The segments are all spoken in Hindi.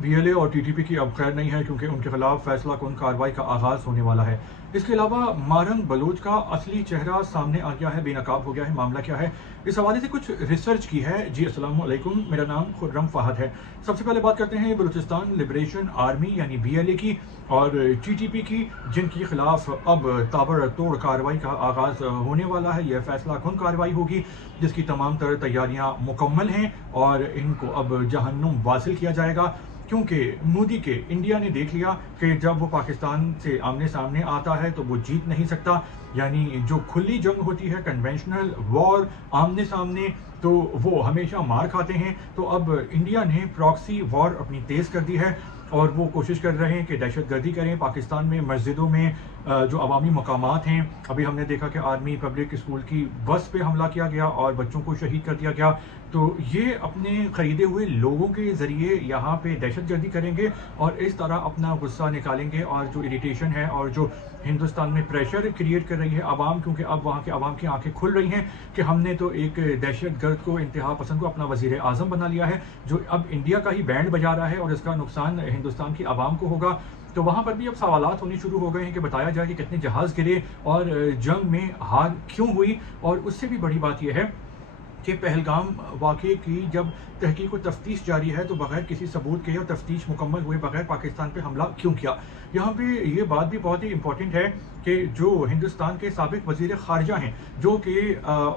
बीएलए और टीटीपी की अब खैर नहीं है क्योंकि उनके खिलाफ फैसला कुन कार्रवाई का आगाज होने वाला है। इसके अलावा मारंग बलोच का असली चेहरा सामने आ गया है, बेनकाब हो गया है। मामला क्या है, इस हवाले से कुछ रिसर्च की है। जी अस्सलाम वालेकुम, मेरा नाम खुर्रम फहद है। सबसे पहले बात करते हैं बलूचिस्तान लिबरेशन आर्मी यानी बीएलए की और टीटीपी की, जिनके खिलाफ अब ताबड़तोड़ कार्रवाई का आगाज होने वाला है। यह फैसला कुन कार्रवाई होगी जिसकी तमाम तर तैयारियां मुकम्मल हैं और इनको अब जहन्नुम वासिल किया जाएगा, क्योंकि मोदी के इंडिया ने देख लिया कि जब वो पाकिस्तान से आमने सामने आता है तो वो जीत नहीं सकता। यानी जो खुली जंग होती है, कन्वेंशनल वॉर, आमने सामने, तो वो हमेशा मार खाते हैं। तो अब इंडिया ने प्रॉक्सी वॉर अपनी तेज़ कर दी है और वो कोशिश कर रहे हैं कि दहशतगर्दी करें पाकिस्तान में, मस्जिदों में, जो अवामी मकामात हैं। अभी हमने देखा कि आर्मी पब्लिक स्कूल की बस पे हमला किया गया और बच्चों को शहीद कर दिया गया। तो ये अपने ख़रीदे हुए लोगों के ज़रिए यहाँ पे दहशतगर्दी करेंगे और इस तरह अपना गुस्सा निकालेंगे और जो इरिटेशन है और जो हिंदुस्तान में प्रेशर क्रिएट कर रही है आवाम, क्योंकि अब वहाँ के आवाम की आंखें खुल रही हैं कि हमने तो एक दहशतगर्द को, इंतहा पसंद को अपना वज़ीर आज़म बना लिया है, जो अब इंडिया का ही बैंड बजा रहा है और इसका नुकसान हिंदुस्तान की आवाम को होगा। तो वहाँ पर भी अब सवालात होने शुरू हो गए हैं कि बताया जाए कि कितने जहाज़ गिरे और जंग में हार क्यों हुई। और उससे भी बड़ी बात यह है कि पहलगाम वाक़े की जब तहकीक व तफ्तीश जारी है तो बगैर किसी सबूत के और तफ्तीश मुकम्मल हुए बगैर पाकिस्तान पे हमला क्यों किया। यहाँ पे ये बात भी बहुत ही इंपॉर्टेंट है कि जो हिंदुस्तान के साबिक वज़ीर ख़ारजा हैं, जो कि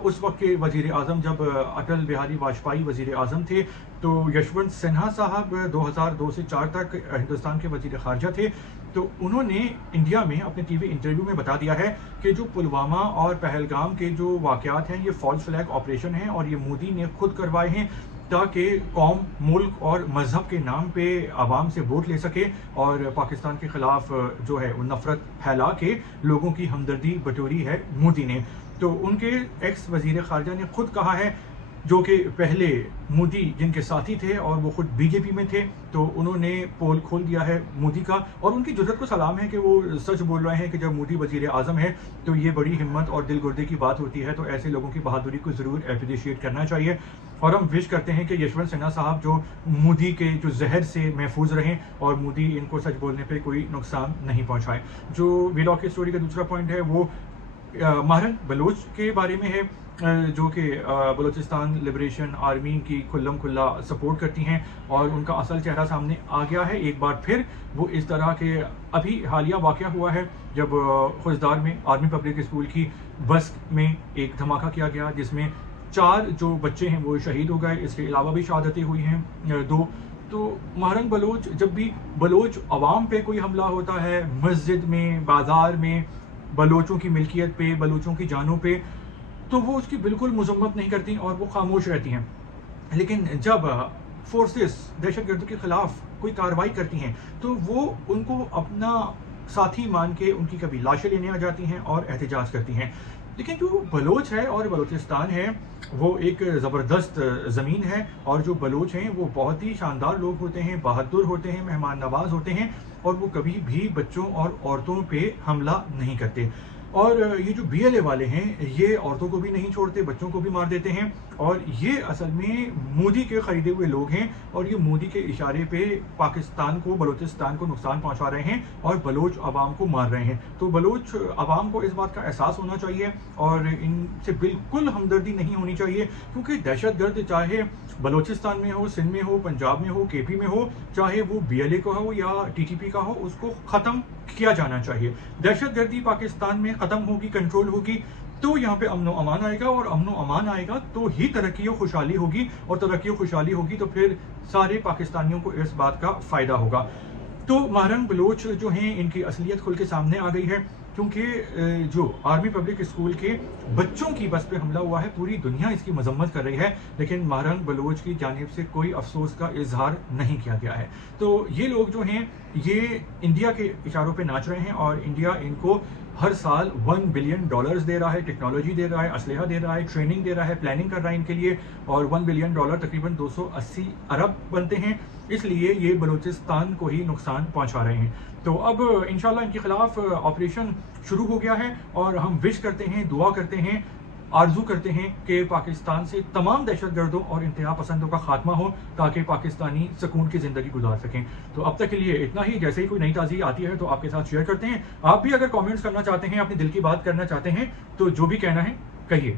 उस वक्त के वज़ीर आज़म जब अटल बिहारी वाजपेयी वज़ीर आज़म थे, तो यशवंत सिन्हा साहब 2002 से 4 तक हिंदुस्तान के वज़ीर ख़ारजा थे। तो उन्होंने इंडिया में अपने टीवी इंटरव्यू में बता दिया है कि जो पुलवामा और पहलगाम के जो वाक़यात हैं ये फॉल्स फ्लैग ऑपरेशन हैं और ये मोदी ने खुद करवाए हैं ताकि कौम, मुल्क और मज़हब के नाम पे आवाम से वोट ले सके और पाकिस्तान के ख़िलाफ़ जो है वो नफ़रत फैला के लोगों की हमदर्दी बटोरी है मोदी ने। तो उनके एक्स वज़ीर ख़ारजा ने खुद कहा है, जो कि पहले मोदी जिनके साथी थे और वो खुद बीजेपी में थे, तो उन्होंने पोल खोल दिया है मोदी का और उनकी जुर्रत को सलाम है कि वो सच बोल रहे हैं कि जब मोदी वज़ीर आज़म है तो ये बड़ी हिम्मत और दिल गुर्दे की बात होती है। तो ऐसे लोगों की बहादुरी को ज़रूर एप्रिशिएट करना चाहिए और हम विश करते हैं कि यशवंत सिन्हा साहब जो मोदी के जो जहर से महफूज रहें और मोदी इनको सच बोलने पर कोई नुकसान नहीं पहुँचाए। जो वीलॉग की स्टोरी का दूसरा पॉइंट है वो मारंग बलोच के बारे में है, जो कि बलूचिस्तान लिबरेशन आर्मी की खुल्लम खुल्ला सपोर्ट करती हैं और उनका असल चेहरा सामने आ गया है एक बार फिर। वो इस तरह के अभी हालिया वाक़या हुआ है जब खुजदार में आर्मी पब्लिक स्कूल की बस में एक धमाका किया गया जिसमें 4 जो बच्चे हैं वो शहीद हो गए। इसके अलावा भी शहादतें हुई हैं 2। तो मारंग बलोच, जब भी बलोच अवाम पे कोई हमला होता है, मस्जिद में, बाज़ार में, बलोचों की मिल्कियत पे, बलोचों की जानों पे, तो वो उसकी बिल्कुल मजम्मत नहीं करती और वो खामोश रहती हैं। लेकिन जब फोर्सेस दहशतगर्दों के खिलाफ कोई कार्रवाई करती हैं तो वो उनको अपना साथी मान के उनकी कभी लाशें लेने आ जाती हैं और एहतजाज करती हैं। लेकिन जो बलोच है और बलूचिस्तान है वो एक ज़बरदस्त ज़मीन है और जो बलोच हैं वो बहुत ही शानदार लोग होते हैं, बहादुर होते हैं, मेहमान नवाज होते हैं और वो कभी भी बच्चों और औरतों पे हमला नहीं करते। और ये जो बीएलए वाले हैं ये औरतों को भी नहीं छोड़ते, बच्चों को भी मार देते हैं और ये असल में मोदी के खरीदे हुए लोग हैं और ये मोदी के इशारे पे पाकिस्तान को, बलूचिस्तान को नुकसान पहुंचा रहे हैं और बलोच अवाम को मार रहे हैं। तो बलोच अवाम को इस बात का एहसास होना चाहिए और इनसे बिल्कुल हमदर्दी नहीं होनी चाहिए, क्योंकि दहशतगर्द चाहे बलूचिस्तान में हो, सिंध में हो, पंजाब में हो, केपी में हो, चाहे वो बीएलए का हो या टीटीपी का हो, उसको ख़त्म किया जाना चाहिए। दहशतगर्दी पाकिस्तान में ख़त्म होगी, कंट्रोल होगी, तो यहाँ पे अमनो अमान आएगा और अमनो अमान आएगा तो ही तरक्की और खुशहाली होगी और तरक्की और खुशहाली होगी तो फिर सारे पाकिस्तानियों को इस बात का फ़ायदा होगा। तो मारंग बलोच जो हैं इनकी असलियत खुल के सामने आ गई है, क्योंकि जो आर्मी पब्लिक स्कूल के बच्चों की बस पे हमला हुआ है पूरी दुनिया इसकी मजम्मत कर रही है, लेकिन मारंग बलोच की जानिब से कोई अफसोस का इजहार नहीं किया गया है। तो ये लोग जो हैं ये इंडिया के इशारों पे नाच रहे हैं और इंडिया इनको हर साल $1 बिलियन दे रहा है, टेक्नोलॉजी दे रहा है, असलहा दे रहा है, ट्रेनिंग दे रहा है, प्लानिंग कर रहा है इनके लिए और $1 बिलियन तकरीबन 280 अरब बनते हैं। इसलिए ये बलूचिस्तान को ही नुकसान पहुंचा रहे हैं। तो अब इंशाल्लाह इनके खिलाफ ऑपरेशन शुरू हो गया है और हम विश करते हैं, दुआ करते हैं आरजू करते हैं कि पाकिस्तान से तमाम दहशतगर्दों और इंतहा पसंदों का खात्मा हो, ताकि पाकिस्तानी सुकून की ज़िंदगी गुजार सकें। तो अब तक के लिए इतना ही। जैसे ही कोई नई ताज़ी आती है तो आपके साथ शेयर करते हैं। आप भी अगर कमेंट्स करना चाहते हैं, अपने दिल की बात करना चाहते हैं, तो जो भी कहना है कहिए।